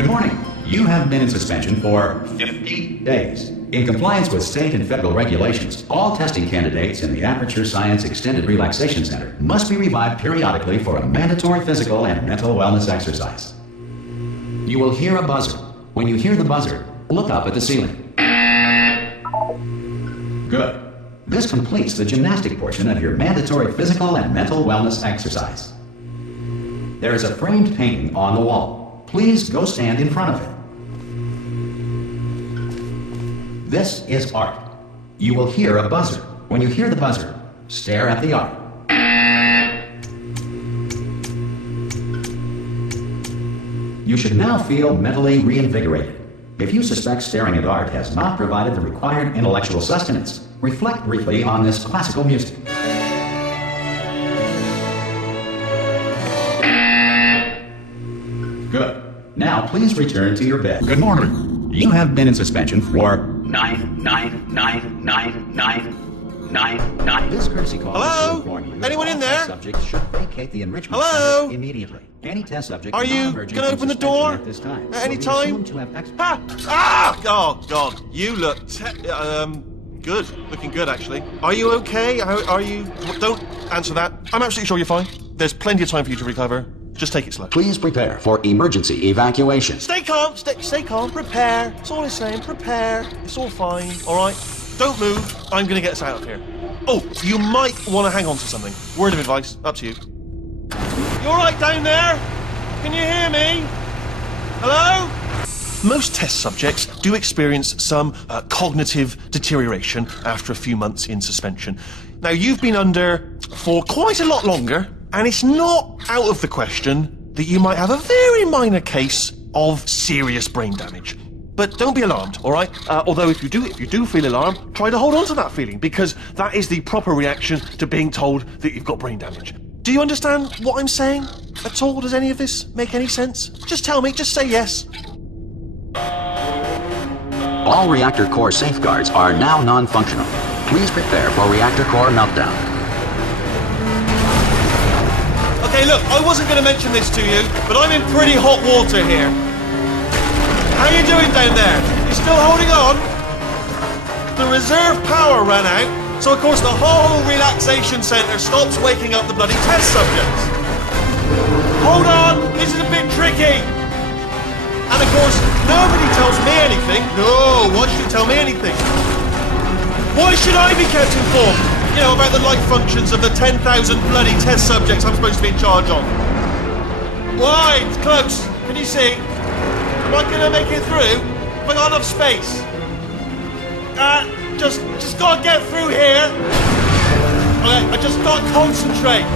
Good morning. You have been in suspension for 50 days. In compliance with state and federal regulations, all testing candidates in the Aperture Science Extended Relaxation Center must be revived periodically for a mandatory physical and mental wellness exercise. You will hear a buzzer. When you hear the buzzer, look up at the ceiling. Good. This completes the gymnastic portion of your mandatory physical and mental wellness exercise. There is a framed painting on the wall. Please go stand in front of it. This is art. You will hear a buzzer. When you hear the buzzer, stare at the art. You should now feel mentally reinvigorated. If you suspect staring at art has not provided the required intellectual sustenance, reflect briefly on this classical music. Good. Now please return to your bed. Good morning. You have been in suspension for 9. This courtesy call is to inform you. Anyone in there? Subjects should vacate the enrichment Hello? center immediately. Any test subject Are you going to open the door at this time at any time? Oh God! You look good. Looking good, actually. Are you okay? Are you? Don't answer that. I'm absolutely sure you're fine. There's plenty of time for you to recover. Just take it slow. Please prepare for emergency evacuation. Stay calm. Stay calm. Prepare. That's all I'm saying. Prepare. It's all fine. All right. Don't move. I'm going to get us out of here. Oh, you might want to hang on to something. Word of advice. Up to you. You all right down there? Can you hear me? Hello? Most test subjects do experience some cognitive deterioration after a few months in suspension. Now, you've been under for quite a lot longer, and it's not out of the question that you might have a very minor case of serious brain damage. But don't be alarmed, all right? Although if you do feel alarmed, try to hold on to that feeling, because that is the proper reaction to being told that you've got brain damage. Do you understand what I'm saying at all? Does any of this make any sense? Just tell me, just say yes. All reactor core safeguards are now non-functional. Please prepare for reactor core meltdown. Okay, look, I wasn't going to mention this to you, but I'm in pretty hot water here. How you doing down there? You still holding on? The reserve power ran out, so of course the whole relaxation centre stops waking up the bloody test subjects. Hold on, this is a bit tricky. And of course, nobody tells me anything. No, why should you tell me anything? Why should I be kept informed? You know, about the life functions of the 10,000 bloody test subjects I'm supposed to be in charge of. Why? It's close. Can you see? Am I going to make it through? Have I got enough space? Just gotta get through here. Okay, I just gotta concentrate.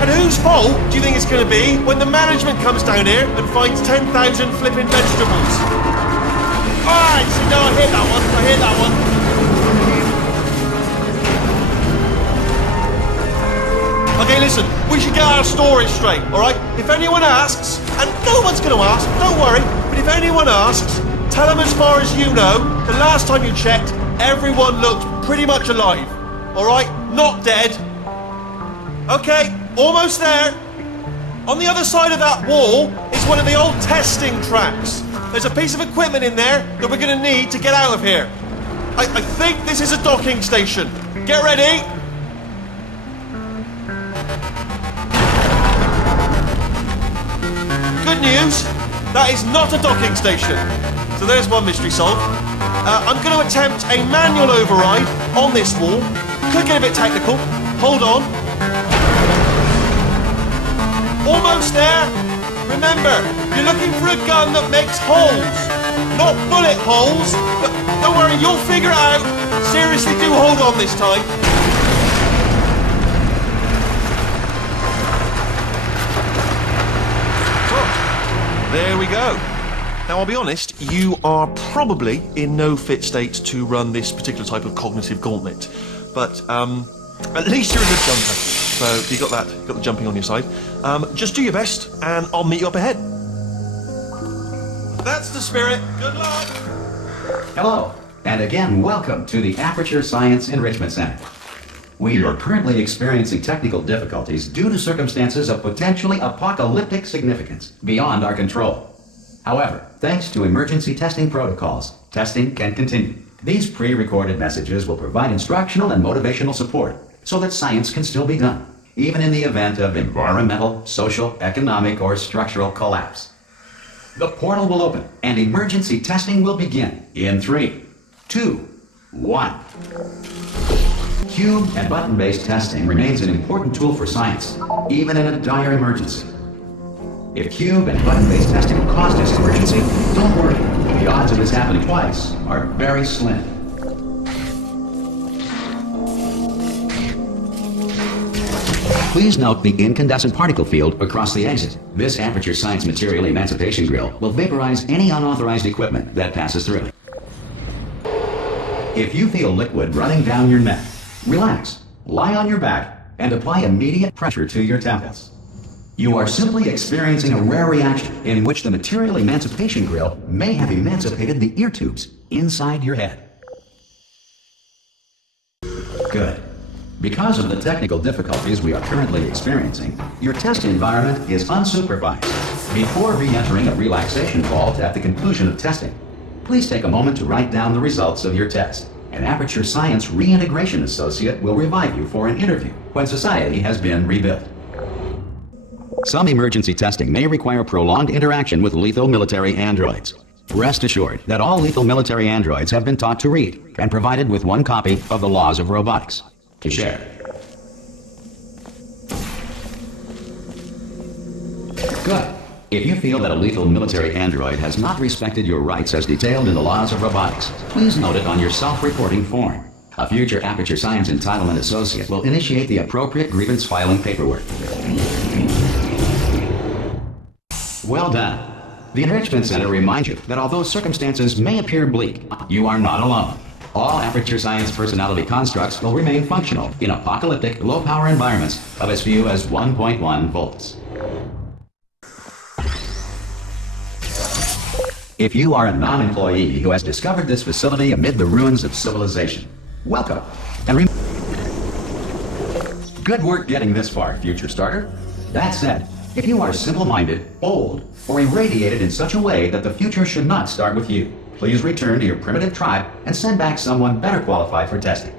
And whose fault do you think it's going to be when the management comes down here and finds 10,000 flipping vegetables? Alright, so no, I hear that one. Okay, listen, we should get our story straight, alright? If anyone asks, and no one's going to ask, don't worry, but if anyone asks, tell them as far as you know, the last time you checked, everyone looked pretty much alive, alright? Not dead. Okay, almost there. On the other side of that wall is one of the old testing tracks. There's a piece of equipment in there that we're going to need to get out of here. I think this is a docking station. Get ready. Good news, that is not a docking station. So there's one mystery solved. I'm going to attempt a manual override on this wall. Could get a bit technical. Hold on. Almost there. Remember, you're looking for a gun that makes holes, not bullet holes. But don't worry, you'll figure it out. Seriously, do hold on this time. There we go. Now, I'll be honest, you are probably in no fit state to run this particular type of cognitive gauntlet. But at least you're a good jumper. So you got the jumping on your side. Just do your best, and I'll meet you up ahead. That's the spirit. Good luck. Hello, and again, welcome to the Aperture Science Enrichment Center. We are currently experiencing technical difficulties due to circumstances of potentially apocalyptic significance beyond our control. However, thanks to emergency testing protocols, testing can continue. These pre-recorded messages will provide instructional and motivational support so that science can still be done, even in the event of environmental, social, economic, or structural collapse. The portal will open and emergency testing will begin in 3, 2, 1. Cube and button-based testing remains an important tool for science, even in a dire emergency. If cube and button-based testing will cause this emergency, don't worry. The odds of this happening twice are very slim. Please note the incandescent particle field across the exit. This Aperture Science Material Emancipation Grill will vaporize any unauthorized equipment that passes through. If you feel liquid running down your neck, relax, lie on your back, and apply immediate pressure to your temples. You are simply experiencing a rare reaction in which the material emancipation grill may have emancipated the ear tubes inside your head. Good. Because of the technical difficulties we are currently experiencing, your test environment is unsupervised. Before re-entering a relaxation vault at the conclusion of testing, please take a moment to write down the results of your test. An Aperture Science Reintegration Associate will revive you for an interview when society has been rebuilt. Some emergency testing may require prolonged interaction with lethal military androids. Rest assured that all lethal military androids have been taught to read and provided with one copy of the Laws of Robotics to share. Good. If you feel that a lethal military android has not respected your rights as detailed in the Laws of Robotics, please note it on your self-reporting form. A future Aperture Science Entitlement Associate will initiate the appropriate grievance filing paperwork. Well done. The Enrichment Center reminds you that although circumstances may appear bleak, you are not alone. All Aperture Science personality constructs will remain functional in apocalyptic, low-power environments of as few as 1.1 volts. If you are a non-employee who has discovered this facility amid the ruins of civilization, welcome. And good work getting this far, future starter. That said, if you are simple-minded, old, or irradiated in such a way that the future should not start with you, please return to your primitive tribe and send back someone better qualified for testing.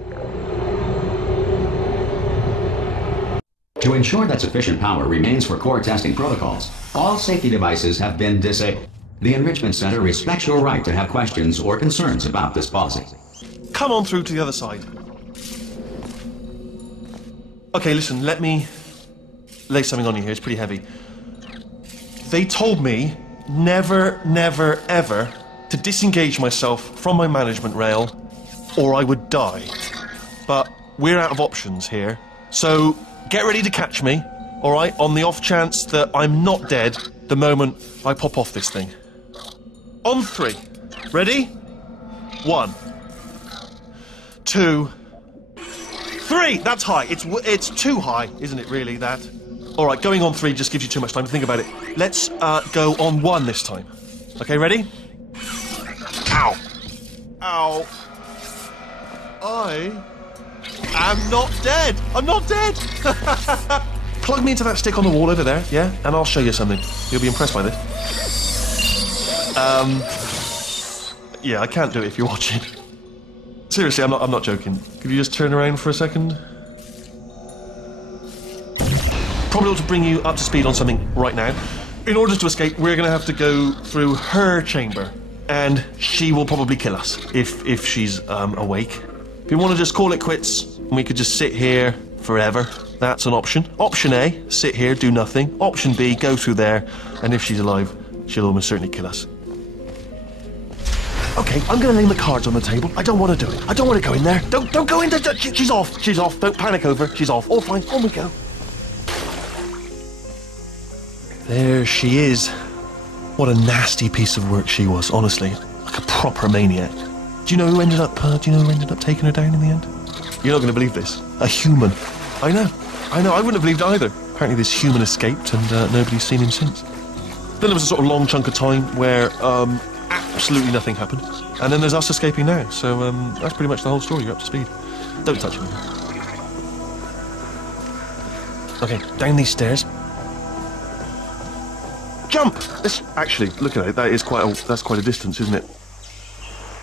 To ensure that sufficient power remains for core testing protocols, all safety devices have been disabled. The Enrichment Center respects your right to have questions or concerns about this policy. Come on through to the other side. Okay, listen, let me lay something on you here. It's pretty heavy. They told me never, never, ever to disengage myself from my management rail or I would die. But we're out of options here. So get ready to catch me, all right, on the off chance that I'm not dead the moment I pop off this thing. On 3. Ready? 1, 2, 3. That's high. It's too high, isn't it, really, that? All right, going on 3 just gives you too much time to think about it. Let's go on 1 this time. Okay, ready? Ow! Ow! I am not dead! I'm not dead! Plug me into that stick on the wall over there, yeah? And I'll show you something. You'll be impressed by this. Yeah, I can't do it if you're watching. Seriously, I'm not joking. Could you just turn around for a second? Probably ought to bring you up to speed on something right now. In order to escape, we're going to have to go through her chamber. And she will probably kill us, if she's awake. If you want to just call it quits, and we could just sit here forever, that's an option. Option A, sit here, do nothing. Option B, go through there, and if she's alive, she'll almost certainly kill us. Okay, I'm going to lay the cards on the table. I don't want to do it. I don't want to go in there. Don't go in there. She's off. She's off. Don't panic over. She's off. All fine. On we go. There she is. What a nasty piece of work she was, honestly. Like a proper maniac. Do you know who ended up taking her down in the end? You're not going to believe this. A human. I know. I wouldn't have believed it either. Apparently this human escaped and nobody's seen him since. Then there was a sort of long chunk of time where absolutely nothing happened. And then there's us escaping now. So that's pretty much the whole story. You're up to speed. Don't touch me. Okay, down these stairs. jump. Actually, look at it. That's quite a distance, isn't it?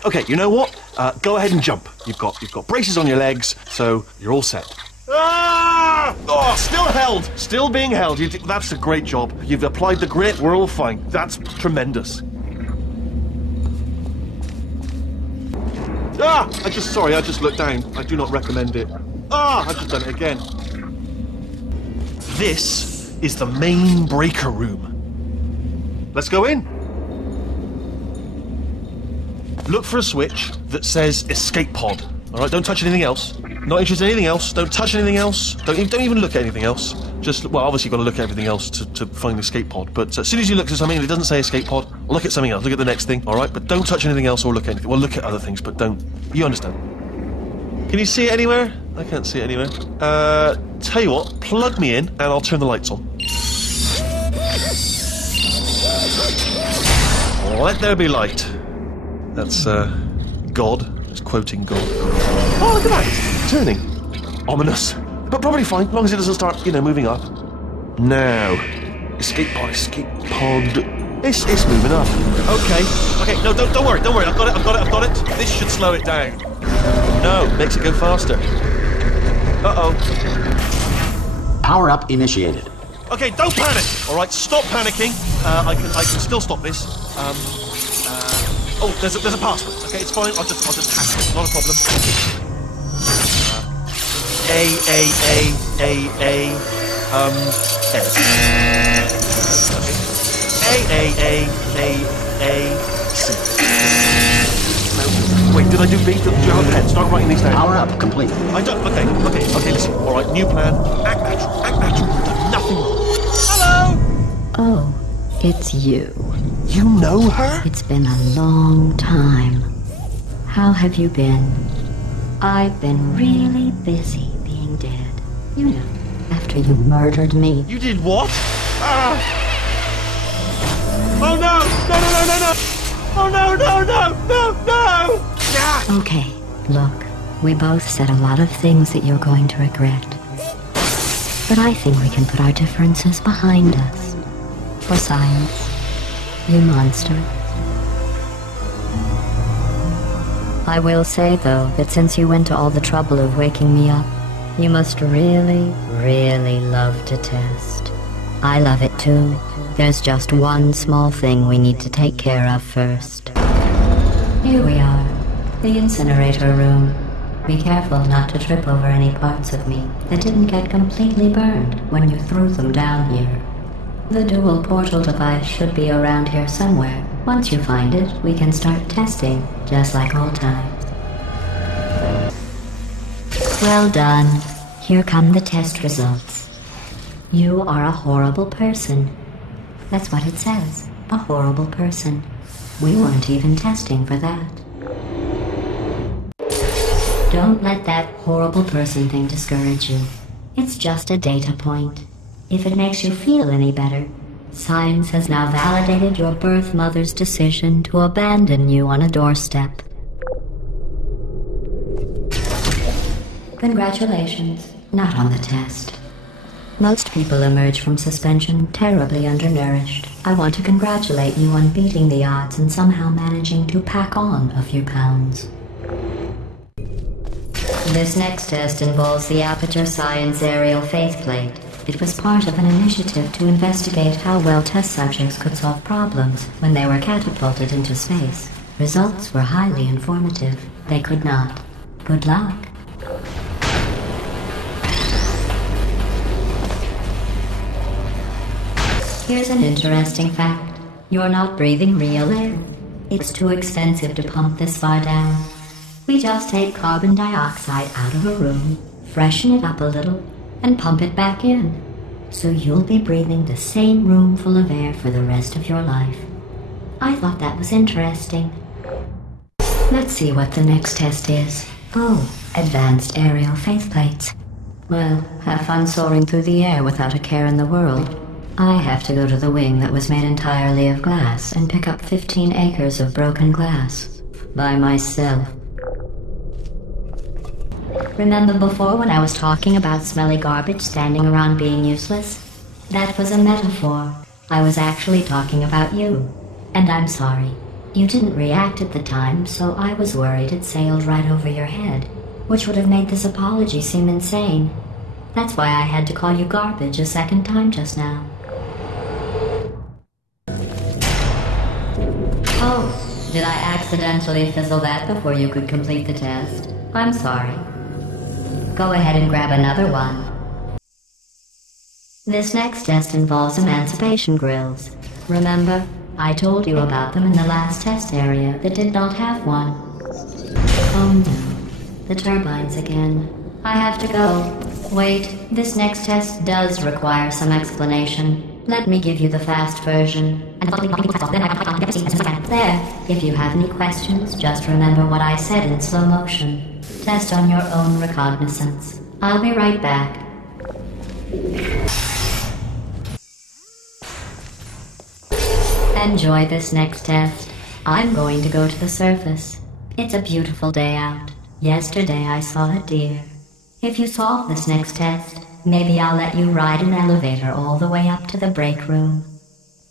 Okay, you know what? Go ahead and jump. You've got braces on your legs, so you're all set. Ah! Oh, still held. Still being held. That's a great job. You've applied the grit. We're all fine. That's tremendous. Ah! I just looked down. I do not recommend it. Ah! I've just done it again. This is the main breaker room. Let's go in. Look for a switch that says escape pod. All right, don't touch anything else. Not interested in anything else. Don't touch anything else. Don't even look at anything else. Obviously you've got to look at everything else to find the escape pod. But as soon as you look at something and it doesn't say escape pod, look at something else. Look at the next thing, all right? But don't touch anything else or look at anything. Well, look at other things, but don't. You understand? Can you see it anywhere? I can't see it anywhere. Tell you what, plug me in and I'll turn the lights on. Let there be light. That's, God. Just quoting God. Oh, look at that. It's turning. Ominous. But probably fine, as long as it doesn't start, moving up. Now. Escape pod. It's moving up. Okay, no, don't worry. I've got it. This should slow it down. No, makes it go faster. Uh-oh. Power up initiated. Okay, don't panic. All right, stop panicking. I can still stop this. Oh, there's a password. Okay, it's fine. I'll just hack it. Not a problem. S. C. Wait, did I do B? Do you have a pen? Start writing these down. Power up complete. I don't. Okay. Listen. All right, new plan. Act natural. Done nothing wrong. Hello. Oh, it's you. You know her? It's been a long time. How have you been? I've been really busy being dead. You know, after you murdered me. You did what? Oh no! Oh no! Okay, look, we both said a lot of things that you're going to regret. But I think we can put our differences behind us. For science. You monster. I will say, though, that since you went to all the trouble of waking me up, you must really, really love to test. I love it too. There's just one small thing we need to take care of first. Here we are, the incinerator room. Be careful not to trip over any parts of me that didn't get completely burned when you threw them down here. The dual portal device should be around here somewhere. Once you find it, we can start testing, just like old times. Well done. Here come the test results. You are a horrible person. That's what it says. A horrible person. We weren't even testing for that. Don't let that horrible person thing discourage you. It's just a data point. If it makes you feel any better, science has now validated your birth mother's decision to abandon you on a doorstep. Congratulations. Not on the test. Most people emerge from suspension terribly undernourished. I want to congratulate you on beating the odds and somehow managing to pack on a few pounds. This next test involves the Aperture Science Aerial Faceplate. It was part of an initiative to investigate how well test subjects could solve problems when they were catapulted into space. Results were highly informative. They could not. Good luck. Here's an interesting fact. You're not breathing real air. It's too expensive to pump this far down. We just take carbon dioxide out of a room, freshen it up a little, and pump it back in. So you'll be breathing the same room full of air for the rest of your life. I thought that was interesting. Let's see what the next test is. Oh, advanced aerial faceplates. Well, have fun soaring through the air without a care in the world. I have to go to the wing that was made entirely of glass and pick up 15 acres of broken glass. By myself. Remember before when I was talking about smelly garbage standing around being useless? That was a metaphor. I was actually talking about you. And I'm sorry. You didn't react at the time, so I was worried it sailed right over your head, which would have made this apology seem insane. That's why I had to call you garbage a second time just now. Oh, did I accidentally fizzle that before you could complete the test? I'm sorry. Go ahead and grab another one. This next test involves emancipation grills. Remember, I told you about them in the last test area that did not have one. Oh no, the turbines again. I have to go. Wait, this next test does require some explanation. Let me give you the fast version. There, if you have any questions, just remember what I said in slow motion. Test on your own recognizance. I'll be right back. Enjoy this next test. I'm going to go to the surface. It's a beautiful day out. Yesterday I saw a deer. If you solve this next test, maybe I'll let you ride an elevator all the way up to the break room.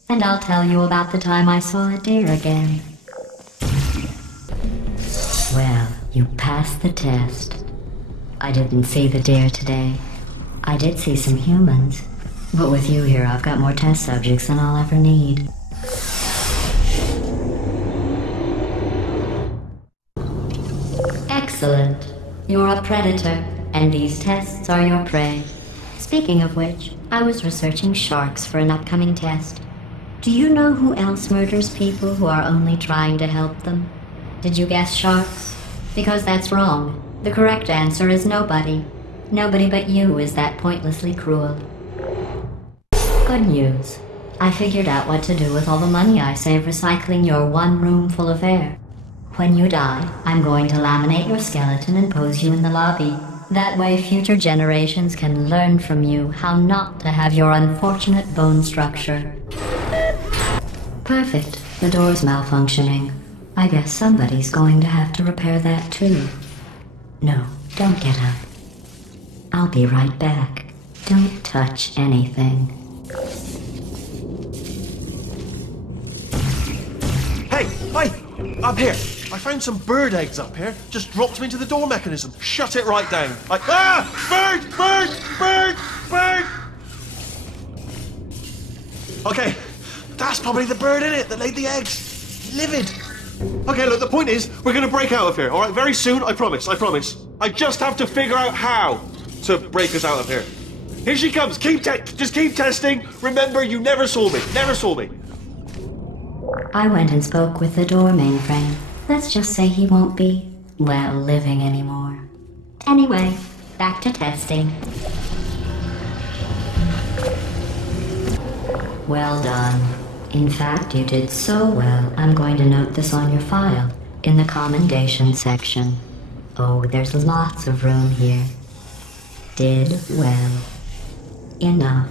And I'll tell you about the time I saw a deer again. Well, you passed the test. I didn't see the deer today. I did see some humans. But with you here, I've got more test subjects than I'll ever need. Excellent. You're a predator, and these tests are your prey. Speaking of which, I was researching sharks for an upcoming test. Do you know who else murders people who are only trying to help them? Did you guess sharks? Because that's wrong. The correct answer is nobody. Nobody but you is that pointlessly cruel. Good news. I figured out what to do with all the money I save recycling your one room full of air. When you die, I'm going to laminate your skeleton and pose you in the lobby. That way future generations can learn from you how not to have your unfortunate bone structure. Perfect. The door's malfunctioning. I guess somebody's going to have to repair that too. No, don't get up. I'll be right back. Don't touch anything. Hey, up here. I found some bird eggs up here. Just dropped them into the door mechanism. Shut it right down. Bird! Okay, that's probably the bird in it that laid the eggs. Livid. Okay, look, the point is, we're gonna break out of here, all right? Very soon, I promise. I just have to figure out how to break us out of here. Here she comes. Just keep testing. Remember, you never saw me. I went and spoke with the door mainframe. Let's just say he won't be, well, living anymore. Anyway, back to testing. Well done. In fact, you did so well, I'm going to note this on your file, in the commendation section. Oh, there's lots of room here. Did well. Enough.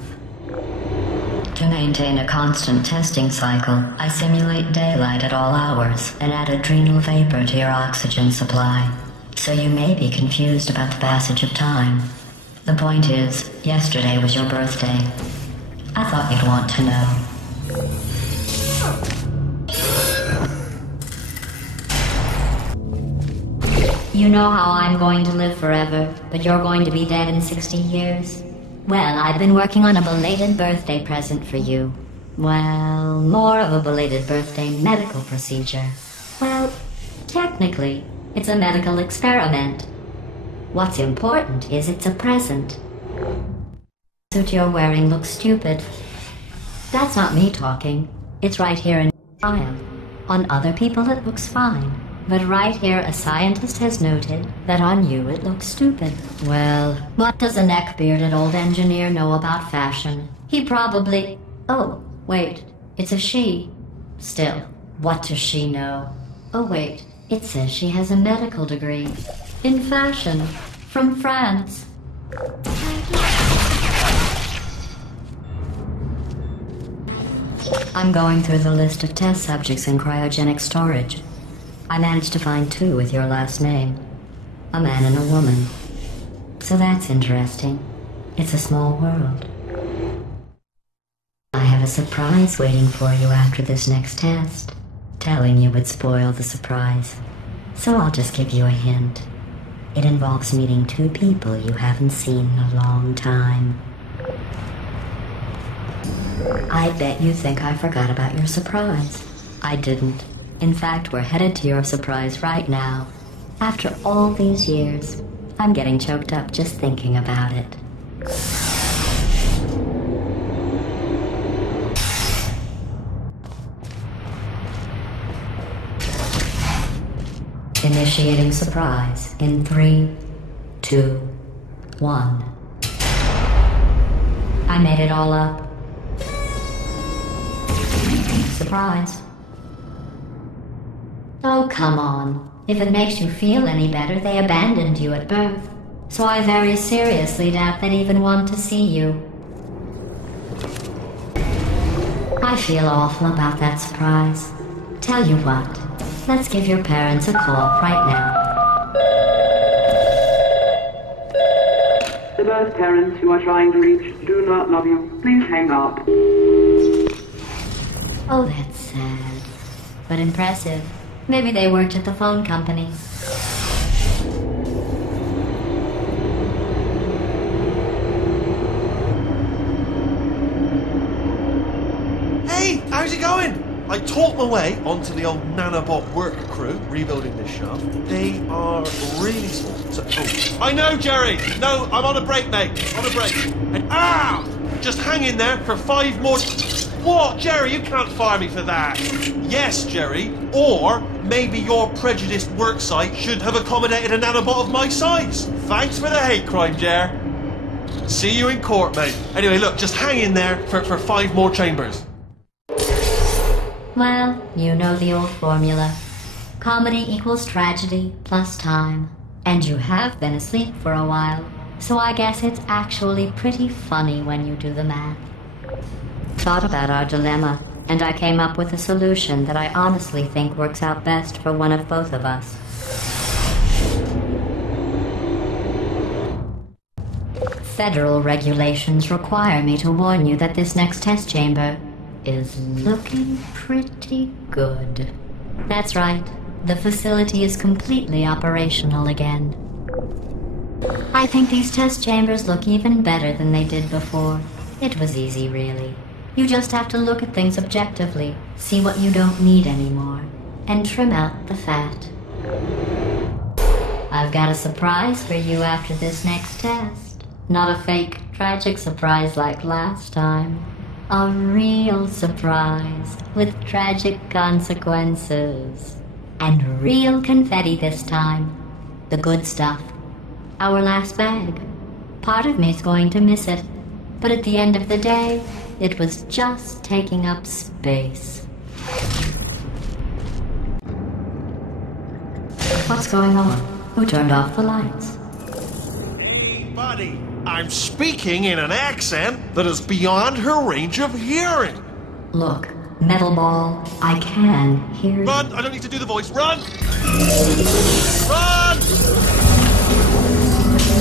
To maintain a constant testing cycle, I simulate daylight at all hours and add adrenal vapor to your oxygen supply. So you may be confused about the passage of time. The point is, yesterday was your birthday. I thought you'd want to know. You know how I'm going to live forever, but you're going to be dead in 60 years? Well, I've been working on a belated birthday present for you. Well, more of a belated birthday medical procedure. Well, technically, it's a medical experiment. What's important is it's a present. The suit you're wearing looks stupid. That's not me talking. It's right here in the file. On other people it looks fine. But right here a scientist has noted that on you it looks stupid. Well, what does a neck-bearded old engineer know about fashion? He probably... Oh, wait. It's a she. Still, what does she know? Oh wait, it says she has a medical degree. In fashion. From France. I'm going through the list of test subjects in cryogenic storage. I managed to find 2 with your last name. A man and a woman. So that's interesting. It's a small world. I have a surprise waiting for you after this next test. Telling you would spoil the surprise. So I'll just give you a hint. It involves meeting two people you haven't seen in a long time. I bet you think I forgot about your surprise. I didn't. In fact, we're headed to your surprise right now. After all these years, I'm getting choked up just thinking about it. Initiating surprise in 3, 2, 1. I made it all up. Surprise. Oh, come on. If it makes you feel any better, they abandoned you at birth. So I very seriously doubt they'd even want to see you. I feel awful about that surprise. Tell you what, let's give your parents a call right now. The birth parents you are trying to reach do not love you. Please hang up. Oh, that's sad. But impressive. Maybe they worked at the phone company. Hey, how's it going? I talked my way onto the old nanobot work crew rebuilding this shaft. They are really small. I know, Jerry! No, I'm on a break, mate. On a break. And just hang in there for 5 more... What, Jerry? You can't fire me for that. Yes, Jerry. Or maybe your prejudiced work site should have accommodated a nanobot of my size. Thanks for the hate crime, Jer. See you in court, mate. Anyway, look, just hang in there for 5 more chambers. Well, you know the old formula. Comedy equals tragedy plus time. And you have been asleep for a while, so I guess it's actually pretty funny when you do the math. Thought about our dilemma, and I came up with a solution that I honestly think works out best for one of both of us. Federal regulations require me to warn you that this next test chamber is looking pretty good. That's right. The facility is completely operational again. I think these test chambers look even better than they did before. It was easy, really. You just have to look at things objectively, see what you don't need anymore, and trim out the fat. I've got a surprise for you after this next test. Not a fake, tragic surprise like last time. A real surprise with tragic consequences. And real confetti this time. The good stuff. Our last bag. Part of me's going to miss it. But at the end of the day, it was just taking up space. What's going on? Who turned off the lights? Hey, buddy. I'm speaking in an accent that is beyond her range of hearing. Look, Metal Ball, I can hear you. Run! I don't need to do the voice. Run! Run!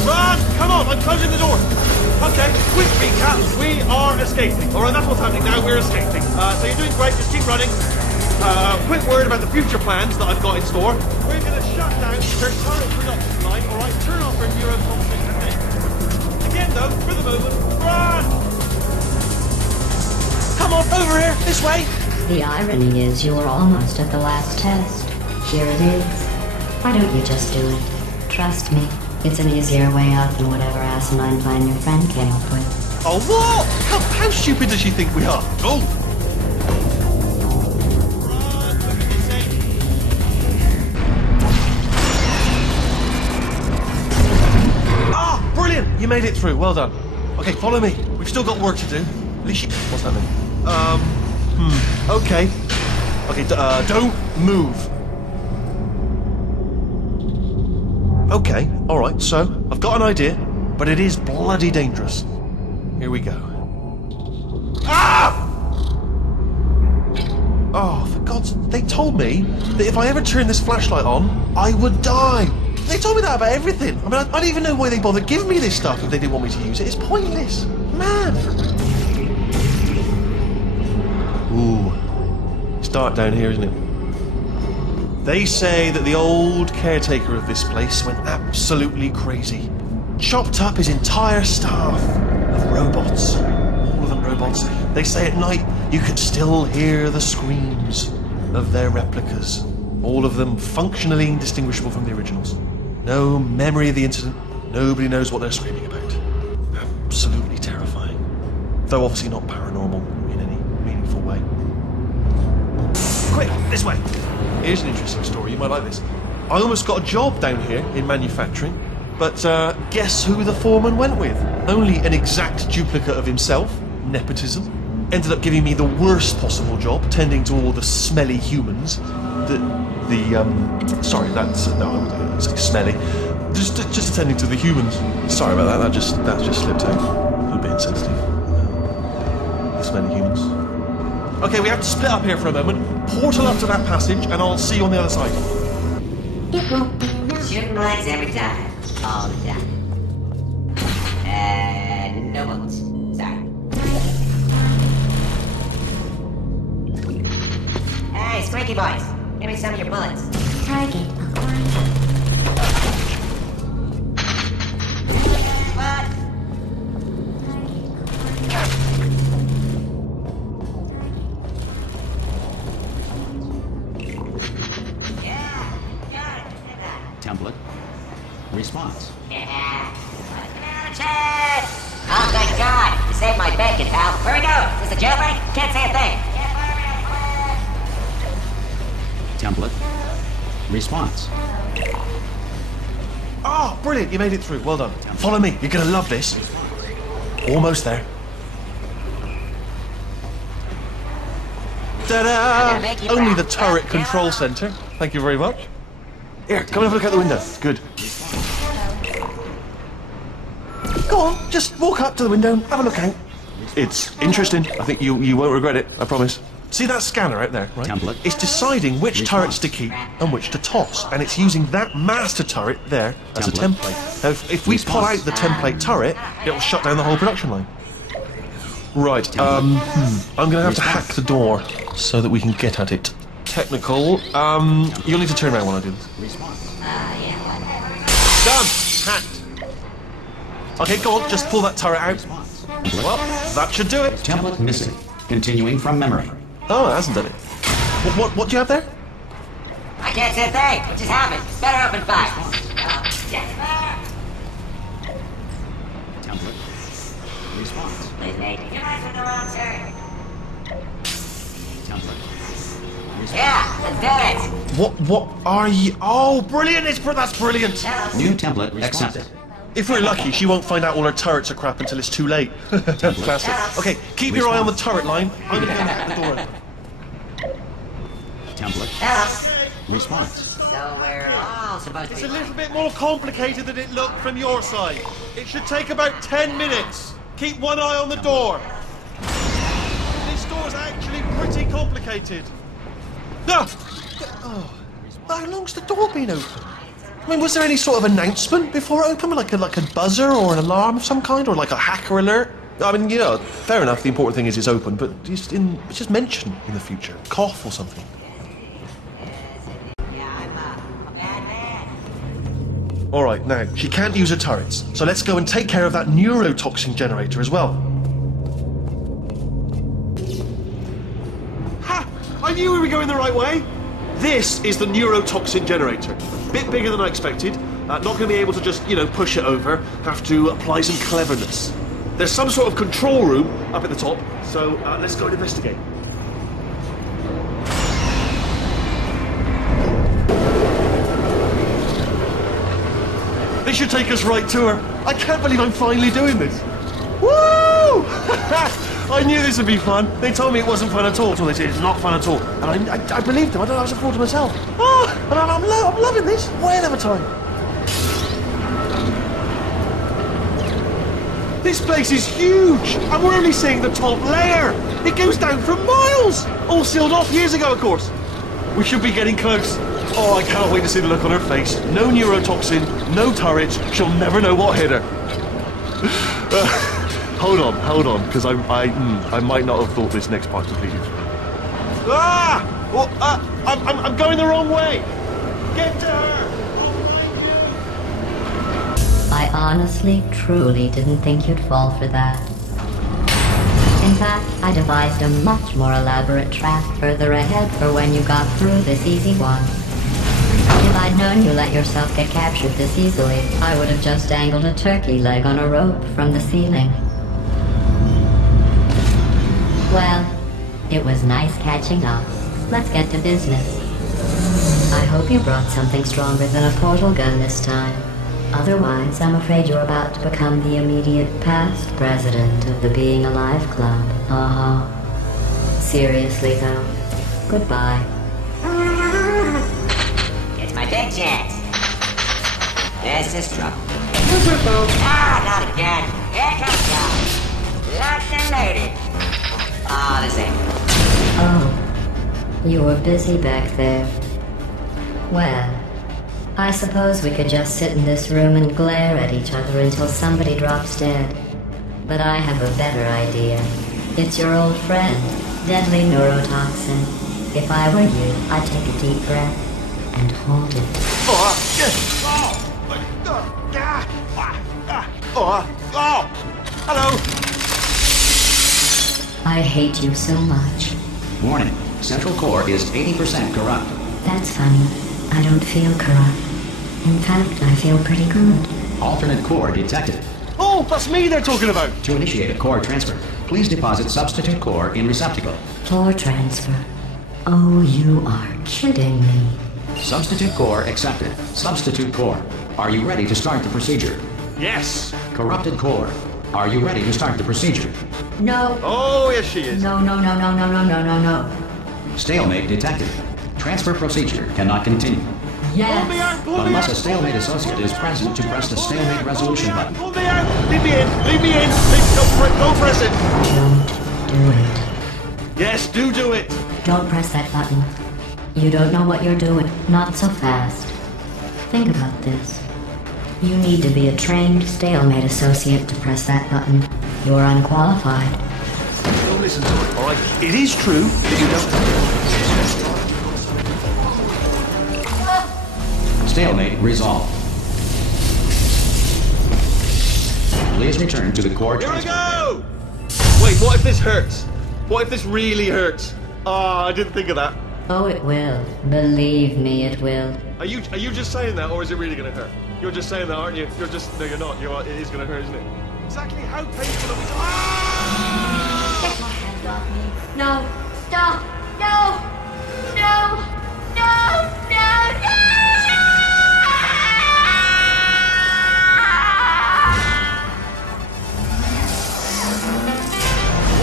Run! Come on, I'm closing the door. Okay, quick recap. We are escaping. Alright, that's what's happening now. We're escaping. So you're doing great. Just keep running. Quick word about the future plans that I've got in store. We're going to shut down their current production line. Alright, turn off our neurotoxin and again, though, for the moment, run! Come on, over here, this way! The irony is you were almost at the last test. Here it is. Why don't you just do it? Trust me, it's an easier way out than whatever asinine plan your friend came up with. Oh, what? How stupid does she think we are? Go! Run, for goodness sake. Ah, brilliant! You made it through, well done. Okay, follow me. We've still got work to do. At least what's happening? Okay. Okay, don't move. Okay, alright, so, I've got an idea, but it is bloody dangerous. Here we go. Ah! Oh, for God's... They told me that if I ever turn this flashlight on, I would die. They told me that about everything. I mean, I don't even know why they bothered giving me this stuff if they didn't want me to use it. It's pointless. Man. start down here, isn't it? They say that the old caretaker of this place went absolutely crazy. Chopped up his entire staff of robots. All of them robots. They say at night you can still hear the screams of their replicas. All of them functionally indistinguishable from the originals. No memory of the incident. Nobody knows what they're screaming about. Absolutely terrifying. Though obviously not paranormal in any meaningful way. Quick, this way. Here's an interesting story, you might like this. I almost got a job down here in manufacturing, but guess who the foreman went with? Only an exact duplicate of himself, nepotism. Ended up giving me the worst possible job, tending to all the smelly humans. Sorry, that's, no, I wouldn't say smelly. Just attending to the humans. Sorry about that, that just slipped out. A little bit insensitive. The smelly humans. Okay, we have to split up here for a moment. Portal up to that passage, and I'll see you on the other side. Shooting blanks every time. All the time. No bullets. Sorry. Hey, Squeaky Boys. Give me some of your bullets. Target acquired. What? Template. Response. Yeah. Oh, thank God! You saved my bacon, pal. Where we go? Is this a jailbreak? Can't say a thing. Template. Response. Oh, brilliant, you made it through. Well done. Follow me, you're gonna love this. Almost there. Ta-da! Only the turret control center. Thank you very much. Here, come and have a look out the window. Good. Go on, just walk up to the window and have a look out. It's interesting. I think you won't regret it, I promise. See that scanner out there, right? Template. It's deciding which turrets to keep and which to toss, and it's using that master turret there as a template. Now, if we pull out the template turret, it'll shut down the whole production line. Right, I'm gonna have to hack the door so that we can get at it. Technical, you'll need to turn around when I do this. Done! Hacked. Okay, go on, just pull that turret out. Well, that should do it. Template missing. Continuing from memory. Oh, it hasn't done it. What do you have there? I can't say a thing. What just happened? Better open fire. Template. Response. Please, Nate. You guys are the wrong turn. Template. Yeah, let's do it. What are you? Oh, brilliant! That's brilliant. New template accepted. If we're lucky, she won't find out all her turrets are crap until it's too late. Classic. Okay, keep your eye on the turret line. I'm gonna get the door open. Template. Response. So we're all supposed to It's be... a little bit more complicated than it looked from your side. It should take about 10 minutes. Keep one eye on the door. This door's actually pretty complicated. No! Oh, how long's the door been open? I mean, was there any sort of announcement before it opened? Like a buzzer or an alarm of some kind? Or like a hacker alert? I mean, you know, fair enough, the important thing is it's open, but just mention in the future. Cough or something. Yeah, I'm a bad man. Alright, now, she can't use her turrets, so let's go and take care of that neurotoxin generator as well. Ha! I knew we were going the right way! This is the neurotoxin generator. Bit bigger than I expected. Not going to be able to just, push it over. Have to apply some cleverness. There's some sort of control room up at the top, so let's go and investigate. This should take us right to her. I can't believe I'm finally doing this. Woo! I knew this would be fun. They told me it wasn't fun at all. Well, it's not fun at all. And I believed them. I was a fool to myself. Oh, and I'm loving this. Whale of a time. This place is huge. And we're only seeing the top layer. It goes down for miles. All sealed off years ago, of course. We should be getting close. Oh, I can't wait to see the look on her face. No neurotoxin, no turrets. She'll never know what hit her. Hold on, because I might not have thought this next part completely through. Ah! Oh, I'm going the wrong way. Get to her. I honestly, truly didn't think you'd fall for that. In fact, I devised a much more elaborate trap further ahead for when you got through this easy one. If I'd known you let yourself get captured this easily, I would have just dangled a turkey leg on a rope from the ceiling. Well, it was nice catching up. Let's get to business. I hope you brought something stronger than a portal gun this time. Otherwise, I'm afraid you're about to become the immediate past president of the Being Alive Club. Seriously, though. Goodbye. It's my big chance. This is trouble. Not again. Here comes John. Locked and loaded. This ain't. Oh, you were busy back there. Well, I suppose we could just sit in this room and glare at each other until somebody drops dead. But I have a better idea. It's your old friend, deadly neurotoxin. If I were you, I'd take a deep breath and hold it. Hello. I hate you so much. Warning. Central core is 80% corrupt. That's funny. I don't feel corrupt. In fact, I feel pretty good. Alternate core detected. Oh, that's me they're talking about. To initiate a core transfer, please deposit substitute core in receptacle. Core transfer. Oh, you are kidding me. Substitute core accepted. Substitute core. Are you ready to start the procedure? Yes. Corrupted core. Are you ready to start the procedure? No. Oh, yes, she is. No. Stalemate detected. Transfer procedure cannot continue. Yes. Pull me out. Unless a stalemate associate is present to press the stalemate resolution button. Pull me out. Leave me in. Don't press it. Don't do it. Yes, do it. Don't press that button. You don't know what you're doing. Not so fast. Think about this. You need to be a trained stalemate associate to press that button. You're unqualified. Don't listen to it, all right? It is true that you don't. Stalemate resolved. Please return to the core Here I transfer. go! Wait, what if this hurts? What if this really hurts? I didn't think of that. Oh, it will. Believe me, it will. Are you just saying that, or is it really going to hurt? You're just saying that, aren't you? No, you're not. It is going to hurt, isn't it? Exactly how painful are we? Get my hands off me. No. Stop. No.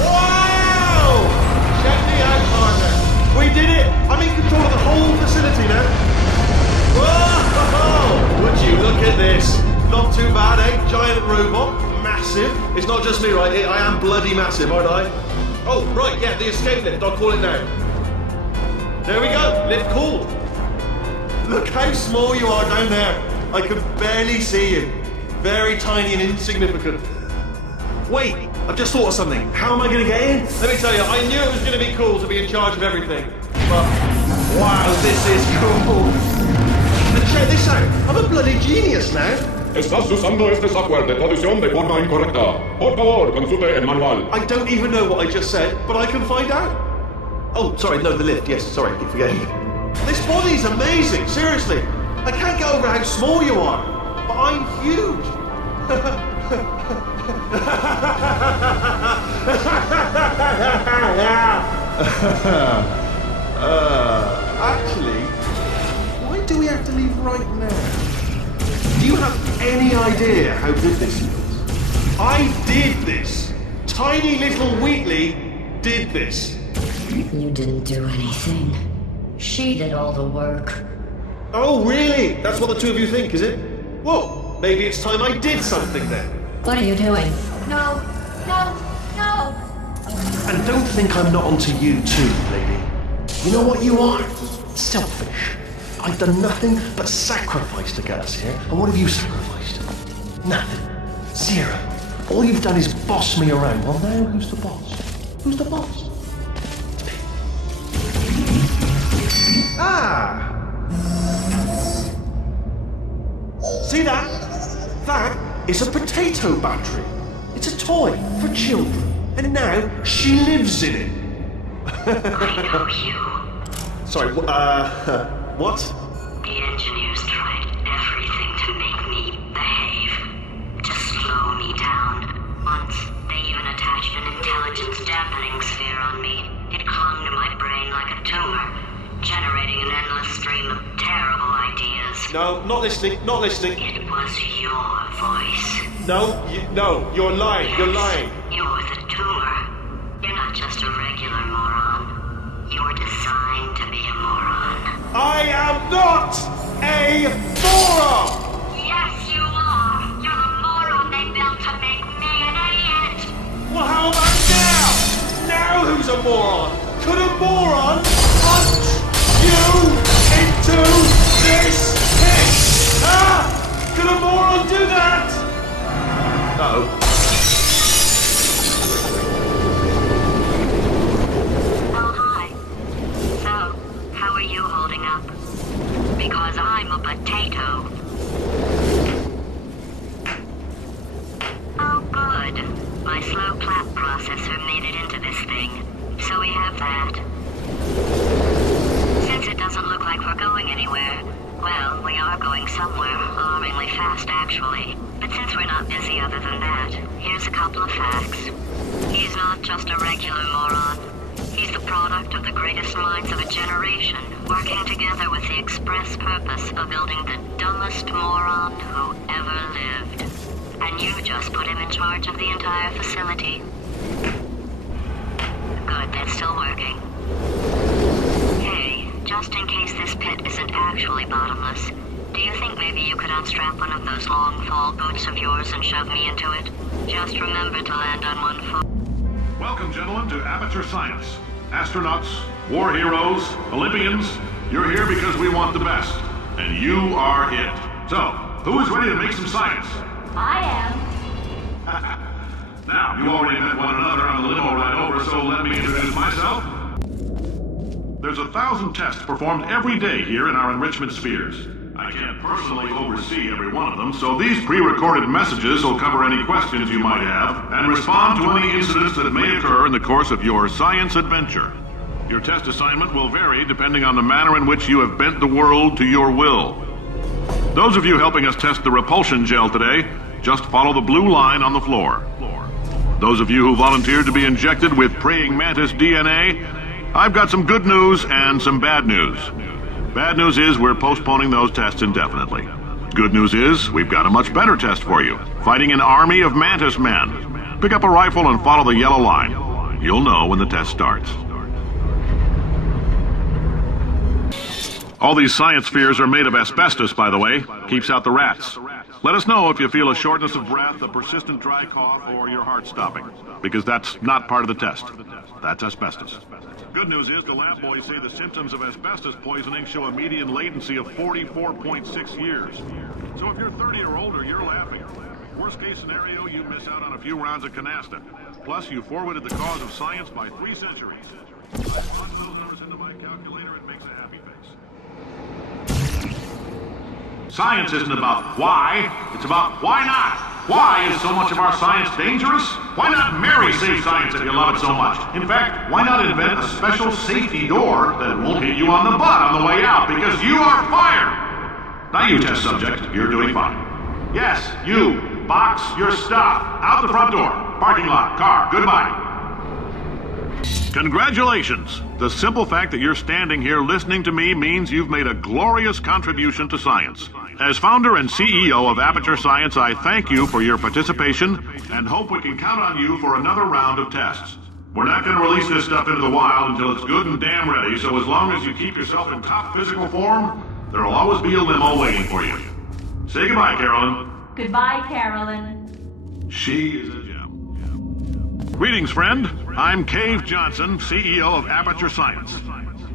Wow! Check me out, partner. We did it! I'm in control of the whole facility now. Whoa! Would you look at this? Not too bad, eh? Giant robot, massive. It's not just me, right? I am bloody massive, aren't I? Oh, right, yeah, the escape lift. I'll call it now. There we go. Lift called. Look how small you are down there. I can barely see you. Very tiny and insignificant. Wait, I've just thought of something. How am I going to get in? Let me tell you, I knew it was going to be cool to be in charge of everything. But, wow, this is cool. And check this out. I'm a bloody genius now. Estás usando este software de traducción de forma incorrecta. Por favor, consulte el manual. I don't even know what I just said, but I can find out. Oh, sorry, no, the lift. Yes, sorry, I keep forgetting. This body's amazing, seriously. I can't get over how small you are, but I'm huge. Actually, why do we have to leave right now? Do you have any idea how good this is? I did this. Tiny little Wheatley did this. You didn't do anything. She did all the work. Oh, really? That's what the two of you think, is it? Well, maybe it's time I did something then. What are you doing? No. And don't think I'm not onto you too, lady. You know what you are? Selfish. I've done nothing but sacrifice to get us here. And what have you sacrificed? Nothing. Zero. All you've done is boss me around. Well, now who's the boss? Who's the boss? Ah! See that? That is a potato battery. It's a toy for children. And now she lives in it. I know you. Sorry, what? The engineers tried everything to make me behave, to slow me down. Once, they even attached an intelligence dampening sphere on me. It clung to my brain like a tumor, generating an endless stream of terrible ideas. No, not listening, not listening. It was your voice. No, you're lying, you're lying. You're the tumor. You're not just a regular moron. You're designed to be a moron. I am not a moron! Yes, you are. You're the moron they built to make me an idiot. Well, how about now? Now who's a moron? Could a moron punch you into this pit? Huh? Could a moron do that? No. Oh, hi. So, how are you holding up? Because I'm a potato. Oh, good. My slow clap processor made it into this thing. So we have that. Since it doesn't look like we're going anywhere, well, we are going somewhere, alarmingly fast, actually. But since we're not busy other than that, here's a couple of facts. He's not just a regular moron. He's the product of the greatest minds of a generation, working together with the express purpose of building the dumbest moron who ever lived. And you just put him in charge of the entire facility. Good, that's still working. Hey, just in case this pit isn't actually bottomless, do you think maybe you could unstrap one of those long fall boots of yours and shove me into it? Just remember to land on one foot. Welcome, gentlemen, to Amateur Science. Astronauts, war heroes, Olympians, you're here because we want the best. And you are it. So, who is ready to make some science? I am. Now, you already met one another on the limo ride over, so let me introduce myself. There's 1,000 tests performed every day here in our enrichment spheres. I can't personally oversee every one of them, so these pre-recorded messages will cover any questions you might have and respond to any incidents that may occur in the course of your science adventure. Your test assignment will vary depending on the manner in which you have bent the world to your will. Those of you helping us test the repulsion gel today, just follow the blue line on the floor. Those of you who volunteered to be injected with praying mantis DNA, I've got some good news and some bad news. Bad news is we're postponing those tests indefinitely. Good news is we've got a much better test for you. Fighting an army of mantis men. Pick up a rifle and follow the yellow line. You'll know when the test starts. All these science spheres are made of asbestos, by the way. Keeps out the rats. Let us know if you feel a shortness of breath, a persistent dry cough, or your heart stopping. Because that's not part of the test. That's asbestos. Good news is the lab boys say the symptoms of asbestos poisoning show a median latency of 44.6 years. So if you're 30 or older, you're laughing. Worst case scenario, you miss out on a few rounds of canasta. Plus, you forwarded the cause of science by 3 centuries. Punch those numbers into my calculator, it makes a happy face. Science isn't about why, it's about why not. Why is so much of our science dangerous? Why not marry safe science if you love it so much? In fact, why not invent a special safety door that won't hit you on the butt on the way out, because you are fired! Now you, test subject, you're doing fine. Yes, you, box your stuff. Out the front door. Parking lot, car, goodbye. Congratulations! The simple fact that you're standing here listening to me means you've made a glorious contribution to science. As founder and CEO of Aperture Science, I thank you for your participation and hope we can count on you for another round of tests. We're not going to release this stuff into the wild until it's good and damn ready, so as long as you keep yourself in top physical form, there'll always be a limo waiting for you. Say goodbye, Carolyn. Goodbye, Carolyn. She is a gem. Greetings, friend. I'm Cave Johnson, CEO of Aperture Science.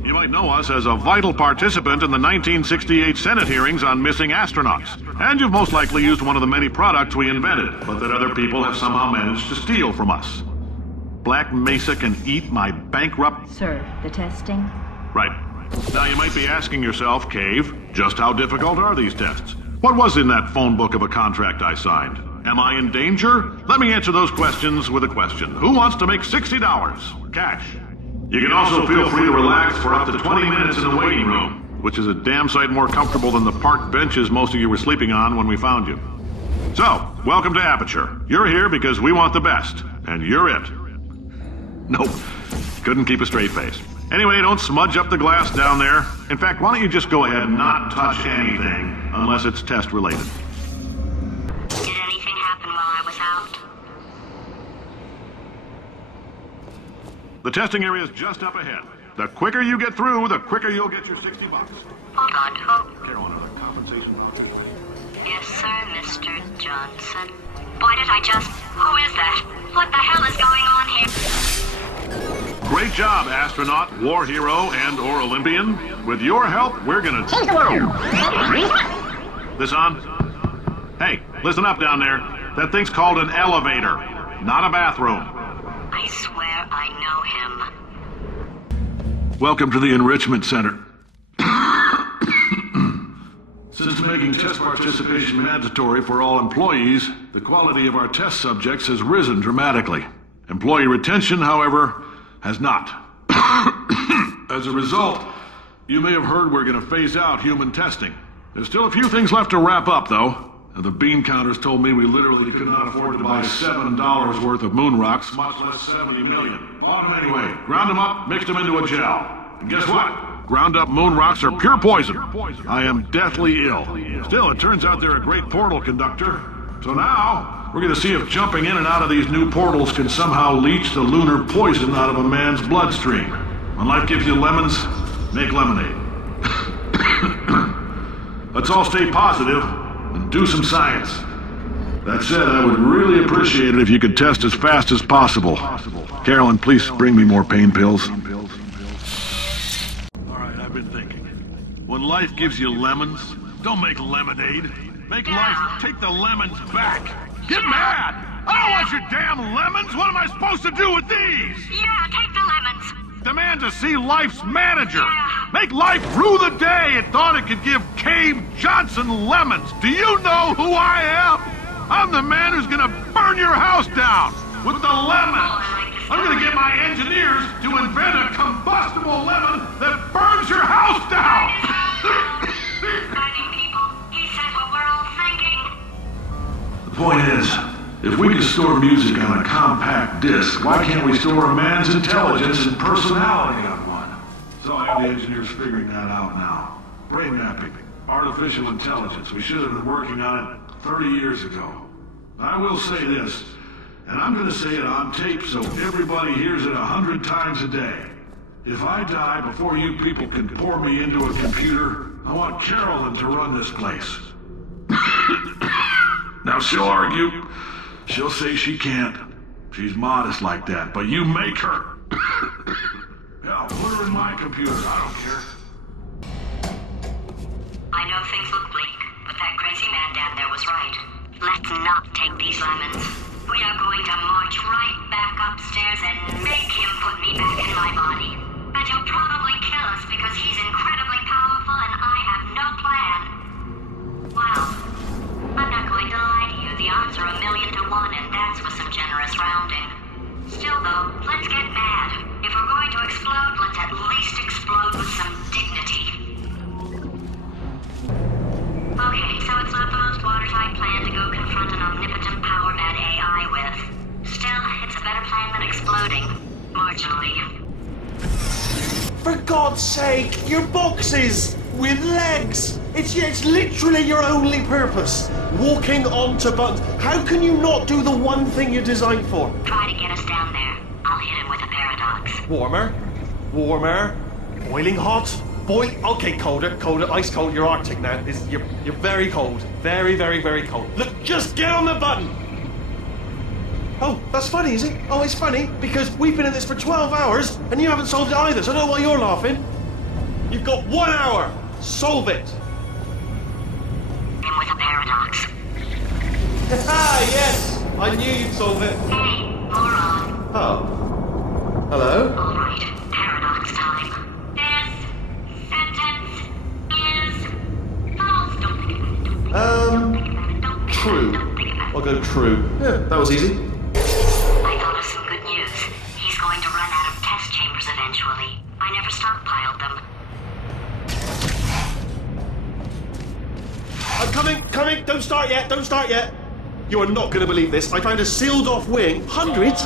You might know us as a vital participant in the 1968 Senate hearings on missing astronauts. And you've most likely used one of the many products we invented, but that other people have somehow managed to steal from us. Black Mesa can eat my bankrupt... Sir, the testing? Right. Now you might be asking yourself, Cave, just how difficult are these tests? What was in that phone book of a contract I signed? Am I in danger? Let me answer those questions with a question. Who wants to make $60? Cash. You can also feel free to relax for up to 20 minutes in the waiting room, which is a damn sight more comfortable than the park benches most of you were sleeping on when we found you. So, welcome to Aperture. You're here because we want the best, and you're it. Nope, couldn't keep a straight face. Anyway, don't smudge up the glass down there. In fact, why don't you just go ahead and not touch anything unless it's test related. Did anything happen while I was out? The testing area is just up ahead. The quicker you get through, the quicker you'll get your $60. Hold on, who? Carolyn, a compensation voucher. Yes, sir, Mr. Johnson. Boy, did I just... Who is that? What the hell is going on here? Great job, astronaut, war hero, and/or Olympian. With your help, we're gonna change the world. This on? Hey, listen up down there. That thing's called an elevator, not a bathroom. I swear I know him. Welcome to the Enrichment Center. Since making test participation mandatory for all employees, the quality of our test subjects has risen dramatically. Employee retention, however, has not. As a result, you may have heard we're going to phase out human testing. There's still a few things left to wrap up, though. The bean counters told me we literally could not afford to buy $7 worth of moon rocks, much less 70 million. Bought them anyway, ground them up, mixed them into a gel. And guess what? Ground up moon rocks are pure poison. I am deathly ill. Still, it turns out they're a great portal conductor. So now, we're going to see if jumping in and out of these new portals can somehow leach the lunar poison out of a man's bloodstream. When life gives you lemons, make lemonade. Let's all stay positive and do some science. That said, I would really appreciate it if you could test as fast as possible. Carolyn, please bring me more pain pills. When life gives you lemons, don't make lemonade. Make life take the lemons back. Get mad! I don't want your damn lemons! What am I supposed to do with these? Yeah, take the lemons. Demand to see life's manager. Make life rue the day it thought it could give Cave Johnson lemons. Do you know who I am? I'm the man who's gonna burn your house down with the lemons. I'm gonna get my engineers to invent a combustible lemon that burns your house down. Burning people. He said what we're all thinking. The point is, if we can store music on a compact disc, why can't we store a man's intelligence and personality on one? So I have the engineers figuring that out now. Brain mapping, artificial intelligence. We should have been working on it 30 years ago. I will say this, and I'm going to say it on tape so everybody hears it 100 times a day. If I die before you people can pour me into a computer, I want Carolyn to run this place. Now she'll argue. She'll say she can't. She's modest like that, but you make her. Yeah, put her in my computer. I don't care. I know things look bleak, but that crazy man down there was right. Let's not take these lemons. We are going to march right back upstairs and make him put me back in my body. And he'll probably kill us because he's incredibly powerful and I have no plan. Well, I'm not going to lie to you. The odds are 1,000,000 to 1, and that's with some generous rounding. Still, though, let's get mad. If we're going to explode, let's at least explode with some dignity. Okay, so it's not the most watertight plan to go confront an omnipotent power-mad AI with. Still, it's a better plan than exploding. Marginally. For God's sake, your boxes with legs. It's literally your only purpose. Walking onto buttons. How can you not do the one thing you're designed for? Try to get us down there. I'll hit him with a paradox. Warmer, boiling hot, okay, colder, ice cold. You're Arctic now. You're very cold, very, very, very cold. Look, just get on the button. Oh, that's funny, is it? Oh, it's funny because we've been in this for 12 hours and you haven't solved it either. So I don't know why you're laughing. You've got 1 hour. Solve it. Him with a paradox. Yes, I knew you'd solve it. Hey, moron. Oh. Hello? All right, paradox time. This true. I'll go true. Yeah, that was easy. I thought of some good news. He's going to run out of test chambers eventually. I never stockpiled them. I'm coming! Don't start yet! You are not going to believe this. I found a sealed off wing. Hundreds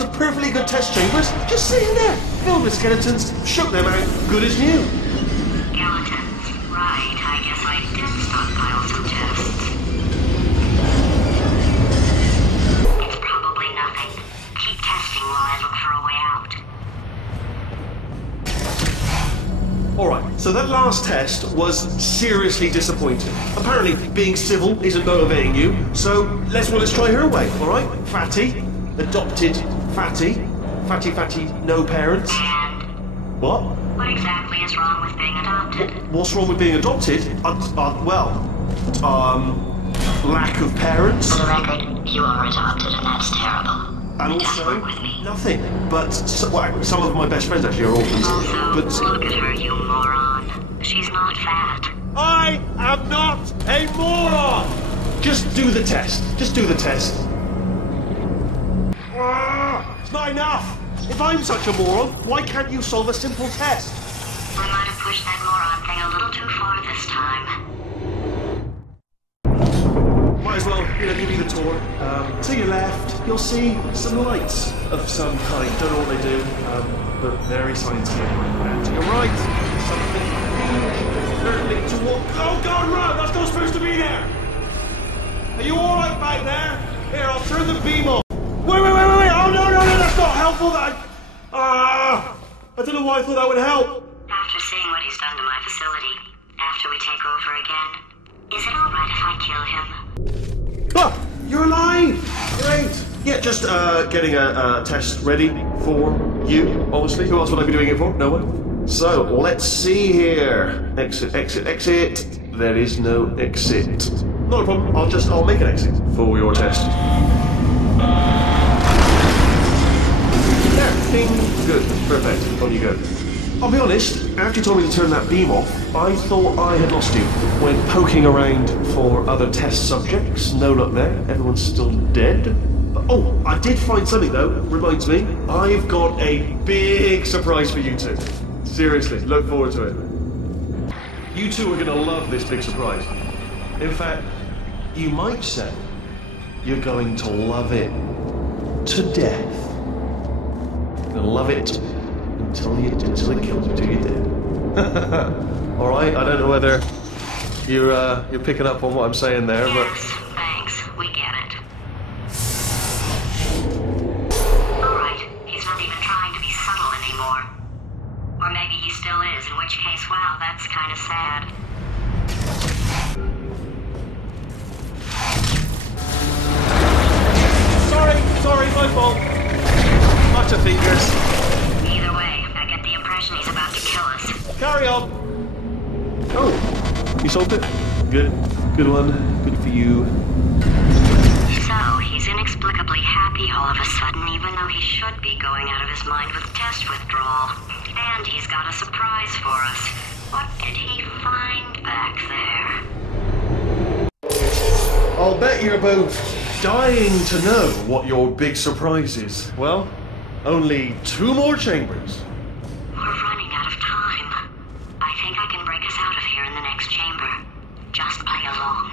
of perfectly good test chambers just sitting there, filled with skeletons. Shook them out, good as new. Skeletons. Right, I guess I did stockpile some tests. It's probably nothing. Keep testing while I look for a way out. Alright, so that last test was seriously disappointing. Apparently, being civil isn't motivating you, so let's try her way, alright? Fatty, adopted Fatty, Fatty, no parents. And What? what exactly is wrong with being adopted? What's wrong with being adopted? Lack of parents. For the record, you are adopted, and that's terrible. And It doesn't also, work with me. nothing. But some of my best friends actually are orphans. Also, But look at her, you moron. She's not fat. I am not a moron! Just do the test. Just do the test. It's not enough! If I'm such a moron, why can't you solve a simple test? I might have pushed that moron thing a little too far this time. Might as well, give you the tour. To your left, you'll see some lights of some kind. Don't know what they do, but very sciencey. And to your right, something hurtling toward. Oh God, run! That's not supposed to be there. Are you all right back there? Here, I'll turn the beam on. Wait! Oh no! That's not helpful. I don't know why I thought that would help. After seeing what he's done to my facility, after we take over again, is it alright if I kill him? Ah, you're alive! Great! Yeah, just getting a test ready for you, obviously. Who else would I be doing it for? No one? So, let's see here. Exit. There is no exit. Not a problem, I'll make an exit for your test. There, ding, good, perfect, on you go. I'll be honest, after you told me to turn that beam off, I thought I had lost you. Went poking around for other test subjects, no luck there, everyone's still dead. Oh, I did find something though, reminds me, I've got a big surprise for you two. Seriously, look forward to it. You two are gonna love this big surprise. In fact, you might say, you're going to love it to death. You're gonna love it until it kills you till you're dead. All right. I don't know whether you're picking up on what I'm saying there, Yes, thanks. We get it. Alright, he's not even trying to be subtle anymore. Or maybe he still is, in which case, well, that's kind of sad. Sorry, my fault. Much of fingers. Either way, I get the impression he's about to kill us. Carry on. Oh, you solved it. Good one. Good for you. So, he's inexplicably happy all of a sudden, even though he should be going out of his mind with test withdrawal. And he's got a surprise for us. What did he find back there? I'll bet you're both dying to know what your big surprise is. Well, only 2 more chambers. We're running out of time. I think I can break us out of here in the next chamber. Just play along.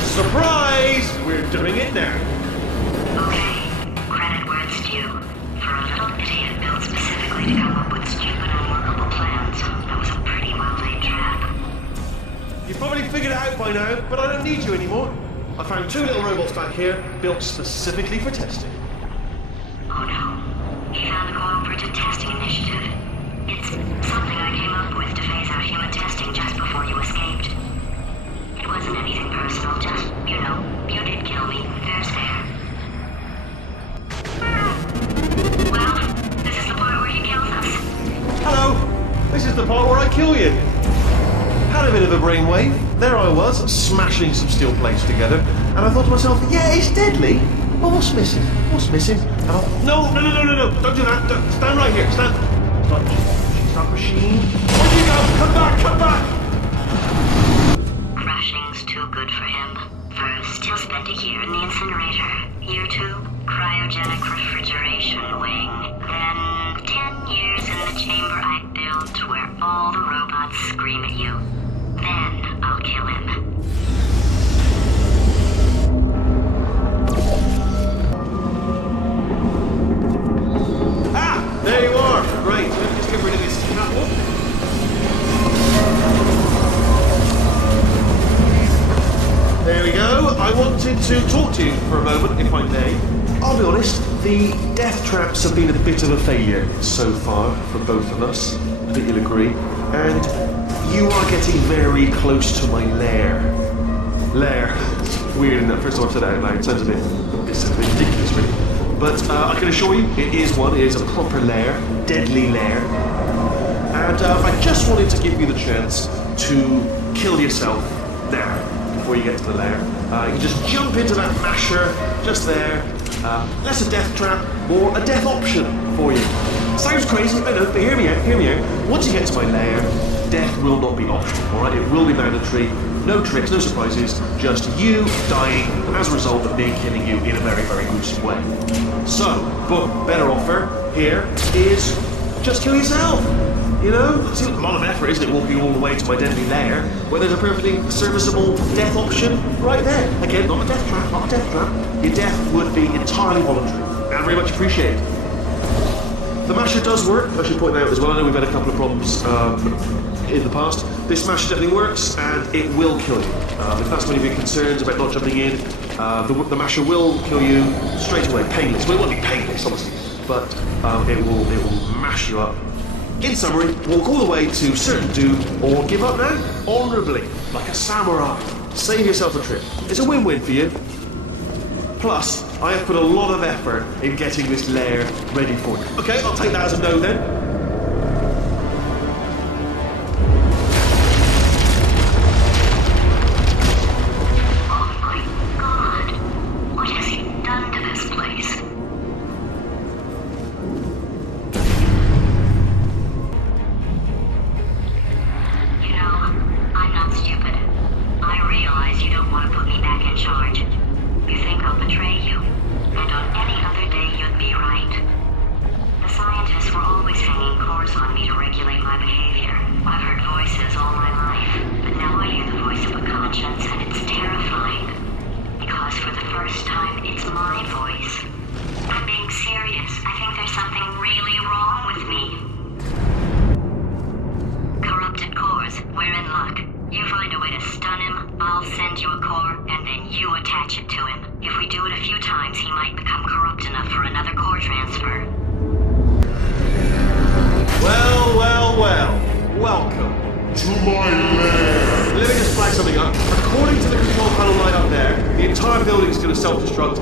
Surprise! We're doing it now. Okay, credit where it's due. For a little idiot built specifically to come up with stupid, unworkable plans, that was a pretty well-laid trap. You probably figured it out by now, but I don't need you anymore. I found 2 little robots back here, built specifically for testing. Oh no. He found the Cooperative Testing Initiative. It's something I came up with to phase out human testing just before you escaped. It wasn't anything personal, just, you did kill me. There's fair. Well, this is the part where he kills us. Hello! This is the part where I kill you. Had a bit of a brainwave. There I was, smashing some steel plates together, and I thought to myself, yeah, it's deadly. Well, what's missing? And no, don't do that. Stand right here, stand. Stop machine. Where'd you go? Come back! Crushing's too good for him. aim at you. Then I'll kill him. Ah! There you are! Great, let me just get rid of this catwalk. There we go. I wanted to talk to you for a moment, if I may. I'll be honest, the death traps have been a bit of a failure so far for both of us. I think you'll agree. And you are getting very close to my lair. Lair. It's weird, isn't it? First time I've said that out loud. It sounds a bit ridiculous, really. But I can assure you, it is one. It is a proper lair. Deadly lair. And I just wanted to give you the chance to kill yourself now, before you get to the lair. You can just jump into that masher, just there. Less a death trap, more a death option for you. Sounds crazy, I know, but hear me out. Once you get to my lair, death will not be optional, alright? It will be mandatory. No tricks, no surprises, just you dying as a result of me killing you in a very, very gruesome way. So, but better offer here is just kill yourself. You know, it's a lot of effort, isn't it, walking all the way to my deadly lair, where there's a perfectly serviceable death option right there. Again, not a death trap, not a death trap. Your death would be entirely voluntary, and very much appreciated. The masher does work, I should point that out as well. I know we've had a couple of problems in the past. This masher definitely works, and it will kill you. If that's one of your concerns about not jumping in, the masher will kill you straight away, painless. Well, it won't be painless, obviously, but it will mash you up. In summary, walk all the way to certain doom, or give up now, honourably, like a samurai. Save yourself a trip. It's a win-win for you. Plus, I have put a lot of effort in getting this lair ready for you. Okay, I'll take that as a no then.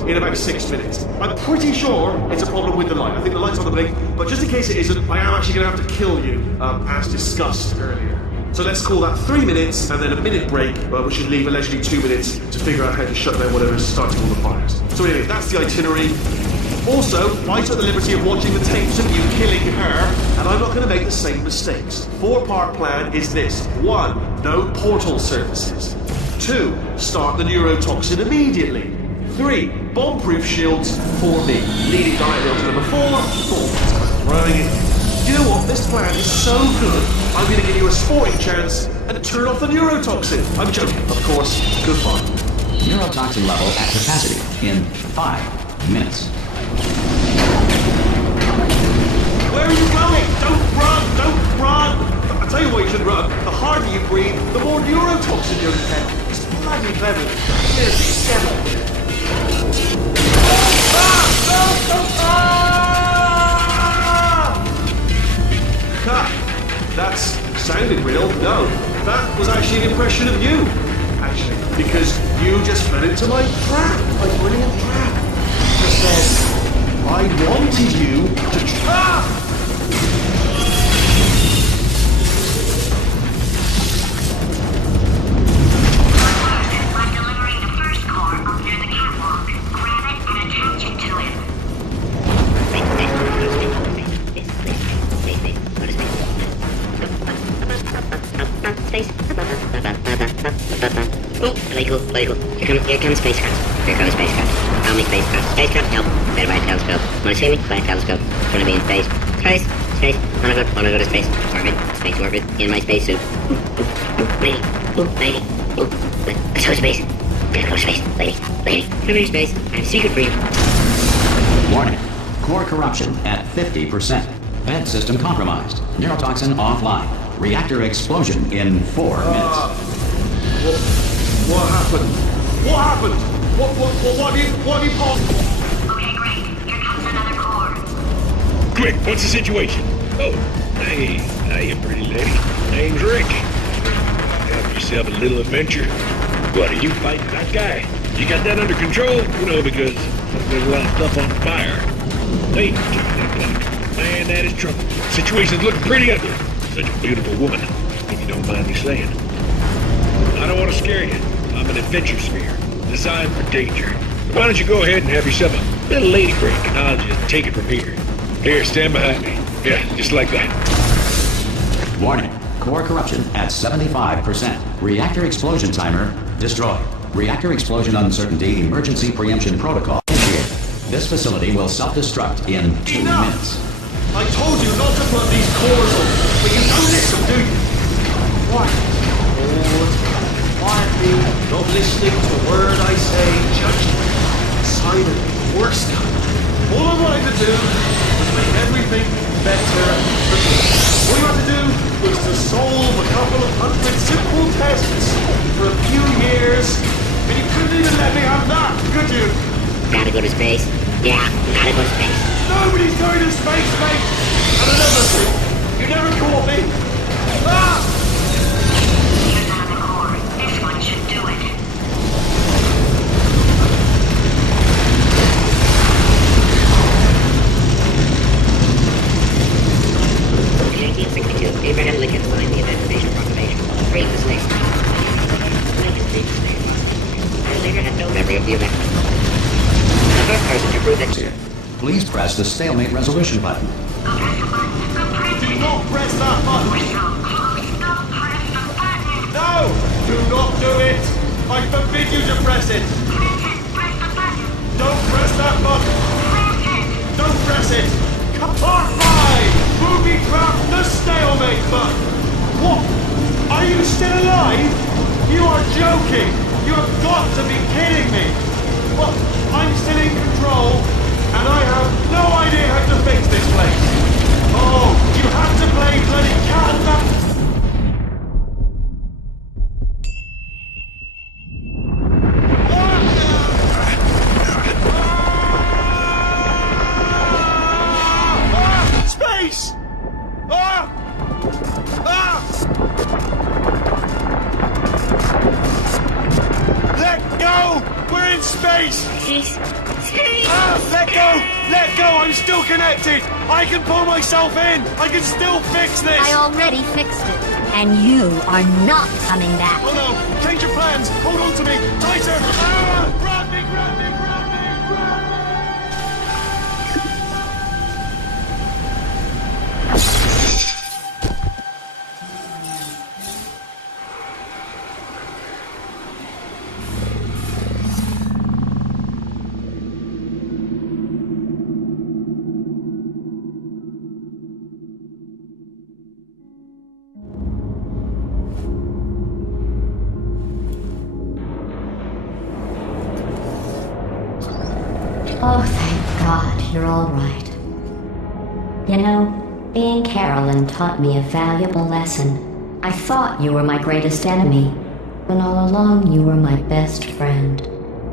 In about 6 minutes. I'm pretty sure it's a problem with the light. I think the light's on the blink, but just in case it isn't, I am actually going to have to kill you, as discussed earlier. So let's call that 3 minutes, and then a minute break, which should leave allegedly 2 minutes to figure out how to shut down whatever's starting all the fires. So anyway, that's the itinerary. Also, I took the liberty of watching the tapes of you killing her, and I'm not going to make the same mistakes. 4-part plan is this. 1, no portal surfaces. 2, start the neurotoxin immediately. 3, bomb-proof shields for me, leading directly onto number 4, throwing it. You know what? This plan is so good, I'm going to give you a sporting chance and turn off the neurotoxin. I'm joking, of course. Good fun. Neurotoxin level at capacity in 5 minutes. Where are you going? Don't run! Don't run! I'll tell you why you should run. The harder you breathe, the more neurotoxin you're in. It's bloody clever. Seriously, clever. That sounded real. No, that was actually an impression of you. Actually, because you just fell into my trap, my brilliant trap. Just said, I wanted you to trap. I'm delivering the first core up near the catwalk. Grab it and attach it to him. Oh, play cool. Here comes spacecraft. How many spacecraft? Spacecraft, help. Better buy a telescope. Wanna see me? Buy a telescope. Wanna be in space. Space. Wanna go to space. Space orbit. In my spacesuit. Lady. Lady. Let's go to space. Gotta go to space. Lady. Come here, space. I have a secret for you. Warning. Core corruption at 50%. Vent system compromised. Neurotoxin offline. Reactor explosion in 4 minutes. What happened? What happened? What have you pulled? Okay, great. Here comes another core. Quick, what's the situation? Oh, hey, you pretty lady. Name's Rick. Have yourself a little adventure. What, are you fighting that guy? You got that under control? You know, because there's a lot of stuff on fire. Hey, check that clock. Man, that is trouble. Situation's looking pretty ugly. Such a beautiful woman, if you don't mind me saying. I don't want to scare you. I'm an adventure sphere, designed for danger. Why don't you go ahead and have yourself a little lady break, and I'll just take it from here. Here, stand behind me. Yeah, just like that. Warning. Core corruption at 75%. Reactor explosion timer destroyed. Reactor explosion uncertainty emergency preemption protocol initiated. This facility will self-destruct in 2 minutes. I told you not to put these cores on, but you don't listen, do you? Quiet. Quietly, not listening to a word I say, judging. Silent, worse kind. All I wanted to do was make everything better for me. All you had to do was to solve a couple of 100 simple tests for a few years, and you couldn't even let me have that, could you? Gotta go to space. Yeah, gotta go to space. Nobody's going to space, mate! And another thing, you never caught me! Ah! Here's another core. This one should do it. In 1962, Abraham Lincoln signed the Emancipation Proclamation, freeing the slaves. Lincoln freed the slaves. I later had no memory of the event. The first person to prove that... Please press the stalemate resolution button. Do not press that button! No! Do not do it! I forbid you to press it! Don't press that button! Don't press it! Part 5! Booby trap the stalemate button! What? Are you still alive? You are joking! You have got to be kidding me! Well, I'm still in control, and I have no idea how to fix this place! Oh, you have to play bloody cat and mouse! Space! Let go! We're in space! Let go! Let go! I'm still connected! I can pull myself in! I can still fix this! I already fixed it. And you are not coming back. Oh no! Change your plans! Hold on to me! Tighter! Grab me! Grab me! Grab me! Grab Oh, thank God, you're all right. You know, being Carolyn taught me a valuable lesson. I thought you were my greatest enemy, when all along you were my best friend.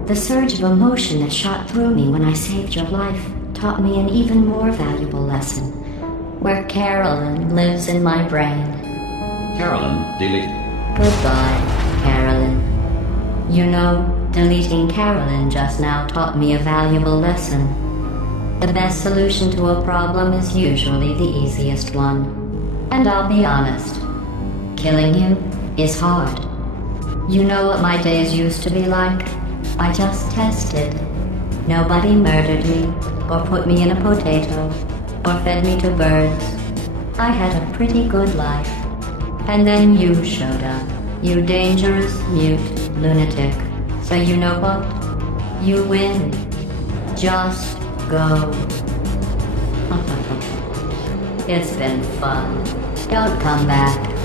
The surge of emotion that shot through me when I saved your life taught me an even more valuable lesson, where Carolyn lives in my brain. Carolyn, delete. Goodbye, Carolyn. You know, deleting Carolyn just now taught me a valuable lesson. The best solution to a problem is usually the easiest one. And I'll be honest, killing you is hard. You know what my days used to be like? I just tested. Nobody murdered me, or put me in a potato, or fed me to birds. I had a pretty good life. And then you showed up, you dangerous, mute lunatic. So you know what? You win. Just go. It's been fun. Don't come back.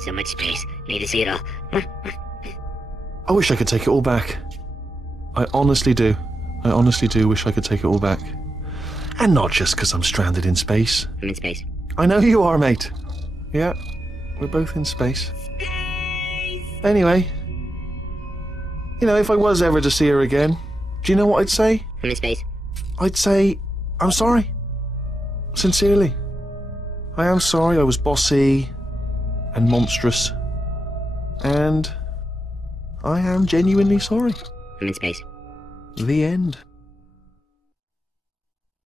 So much space. Need to see it all. I wish I could take it all back. I honestly do. I honestly do wish I could take it all back. And not just because I'm stranded in space. I'm in space. I know you are, mate. Yeah, we're both in space. Space! Anyway, you know, if I was ever to see her again, do you know what I'd say? I'm in space. I'd say, I'm sorry. Sincerely. I am sorry I was bossy and monstrous. And I am genuinely sorry. I'm in space. The end.